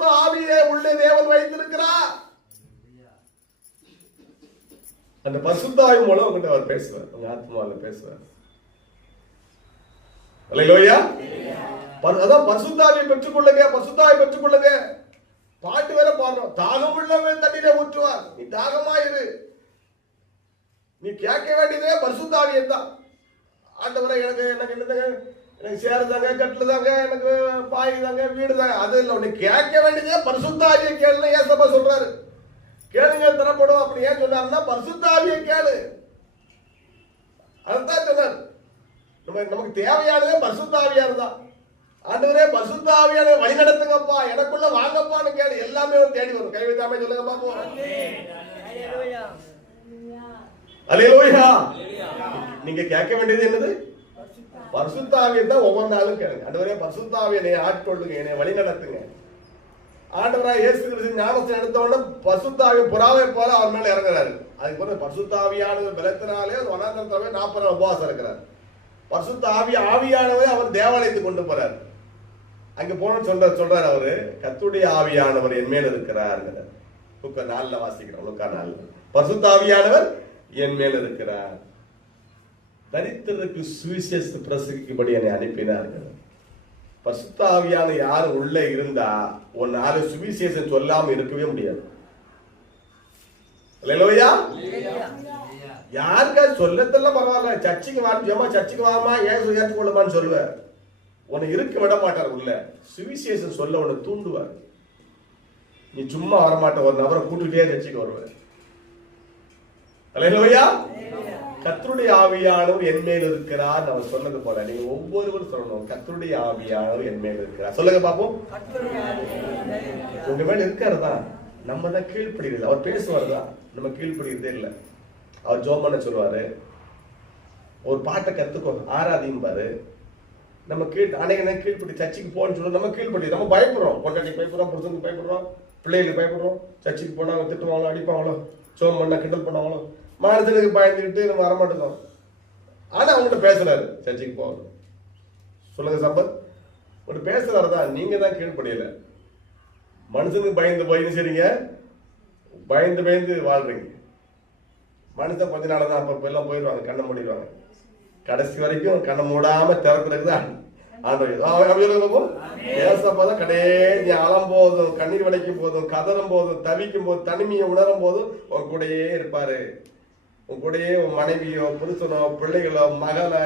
பரிசுத்த ஆவியை உள்ளே தேவன் வைத்திருக்கிறார். அந்த பரிசுத்த ஆவி மூலம் உங்ககிட்ட அவர் பேசுவார், உங்க ஆத்மாவில பேசுவார். அல்லேலூயா. அதான் பரிசுத்த ஆவியை பெற்றுக்கொள்ளுங்க, பரிசுத்த ஆவியை பெற்றுக்கொள்ளுங்க. பாட்டு வேற பாடுறோம், தாகம் உள்ளவன் தண்ணீரை ஊற்றுவார். நீ தாகமாயிரு. நீ கேட்க வேண்டியதே பரிசுத்த ஆவியை தான். ஆண்டவரை எனக்கு என்னதாங்க, எனக்கு சேருதாங்க, கட்டுதாங்க, எனக்கு பாய் தாங்க, வீடு தாங்க, அது இல்லை. உன்னை கேட்க வேண்டியதே பரிசுத்த ஆவியை கேளுன்னு ஏசப்பா சொல்றாரு. கேளுங்க தரப்படும். அப்படி ஏன் சொன்னாருன்னா பரிசுத்த ஆவியை கேளு. அதுதான் சொன்னார். நமக்கு தேவையானதே பரிசுத்த ஆவியா இருந்தா. ஆண்டவரே பரிசுத்த ஆவியான வழி நடத்துங்கப்பா, எனக்குள்ள வாங்கப்பான்னு கேளு. எல்லாமே ஒரு தேடி வரும். கைவிட்டாமே சொல்லுங்க பாப்போம். அல்லேலூயா. நீங்க கேட்க வேண்டியது என்னது? பரிசுத்த ஆவியை தான் ஒவ்வொரு நாளும் கேளுங்க. ஆண்டவரே பரிசுத்த ஆவியை ஆட்கொள்ளுங்க, என்னை வழி நடத்துங்க. ஆண்டவராக இயேசு கிறிஸ்து ஞானஸ்நானம் எடுத்த உடனே பரிசுத்த ஆவி புறாவை போல அவர் மேல இறங்குறாரு. அதுக்கு பிறகு பரிசுத்த ஆவியானவர் பலத்தினாலே ஒரு வனாந்தரத்திலே 40 நாள் உபவாசம் இருக்கிறார். பரிசுத்த ஆவியானவரை அவர் தேவாலயத்துக்கு கொண்டு போறார். அங்க போன சொல்றாரு அவரு, கர்த்தருடைய ஆவியானவர் என் மேல் இருக்கிறார். லூக்கா 4 வாசிக்கிறோம். லூக்கா 4 பரிசுத்த ஆவியானவர் என் மேல் இருக்கிறார், தரித்திரருக்கு சுவிசேஷத்தை பிரசங்கிக்கும்படி என்னை அனுப்பினார். பரிசுத்த ஆவியான யார் உள்ள இருந்தா ஒரு நாலு சுவிசேஷம் சொல்லாம இருக்கவே முடியாது. அல்லேலூயா. யாருக்கா சொல்லத்தெல்லாம் பரவாயில்ல, சர்ச்சுக்கு வாமா, சர்ச்சுக்கு வாமா, ஏன் ஏற்றுக்கொள்ளுமான்னு சொல்லுவார். உன்னை இருக்க விட மாட்டார். உள்ள சுவிசேஷம் சொல்ல உன்னை தூண்டுவார். நீ சும்மா வரமாட்ட, ஒரு நபரை கூட்டுட்டே சர்ச்சுக்கு வருவார். அல்லேலூயா. கர்த்தருடைய ஆவியானவர் என் மேல் இருக்கிறார். நம்ம சொன்னது போல நீங்க ஒவ்வொருவரும் சொல்லணும், கர்த்தருடைய ஆவியானவர் என் மேல் இருக்கிறார். சொல்லுங்க பாப்போம். உங்க மேல இருக்காருதான், நம்ம தான் கீழ்ப்படுகிறது. அவர் பேசுவார்தான், நம்ம கீழ்ப்படுகிறதே இல்லை. அவர் ஜெபம் பண்ண சொல்லுவாரு, ஒரு பாட்டை கத்துக்கோ, ஆராதியும் பாரு. நம்ம அன்னைக்கு கீழ்படி சர்ச்சுக்கு போன்னு சொல்லுவோம், நம்ம கீழ்படி. நம்ம பயப்படுறோம், பொண்டாட்டிக்கு பயப்படுறோம், புருஷனுக்கு பயப்படுறோம், பிள்ளைகளுக்கு பயப்படுறோம். சர்ச்சுக்கு போனா அவங்க திட்டுவாங்களோ, அடிப்பாங்களோ, ஜெபம் பண்ணா கிண்டல் பண்ணுவாங்களோ, மனுஷனுக்கு பயந்துக்கிட்டு நம்ம வரமாட்டோம். ஆனா அவங்ககிட்ட பேசுறாரு, சர்ச்சுக்கு போகணும். சொல்லுங்க சம்பத், உங்கள்கிட்ட பேசுறாரு தான், நீங்க தான் கீழ்படியல. மனுஷனுக்கு பயந்து போயின்னு சரிங்க, பயந்து வாழ்றீங்க. மனுஷன் கொஞ்ச நாள் தான், அப்ப எல்லாம் போயிடுவாங்க, கண்ணை மூடிடுவாங்க. கடைசி வரைக்கும் கண்ணை மூடாம திறக்கிறதுதான் ஆண்டவர். கடையே அலம் போதும், கண்ணீர் வடைக்கும் போதும், கதறும் போதும், தவிக்கும் போது, தனிமையை உணரும் போதும் உன் கூடயே இருப்பாரு. உன் கூடயே உன் மனைவியோ, புருஷனோ, பிள்ளைகளோ, மகளோ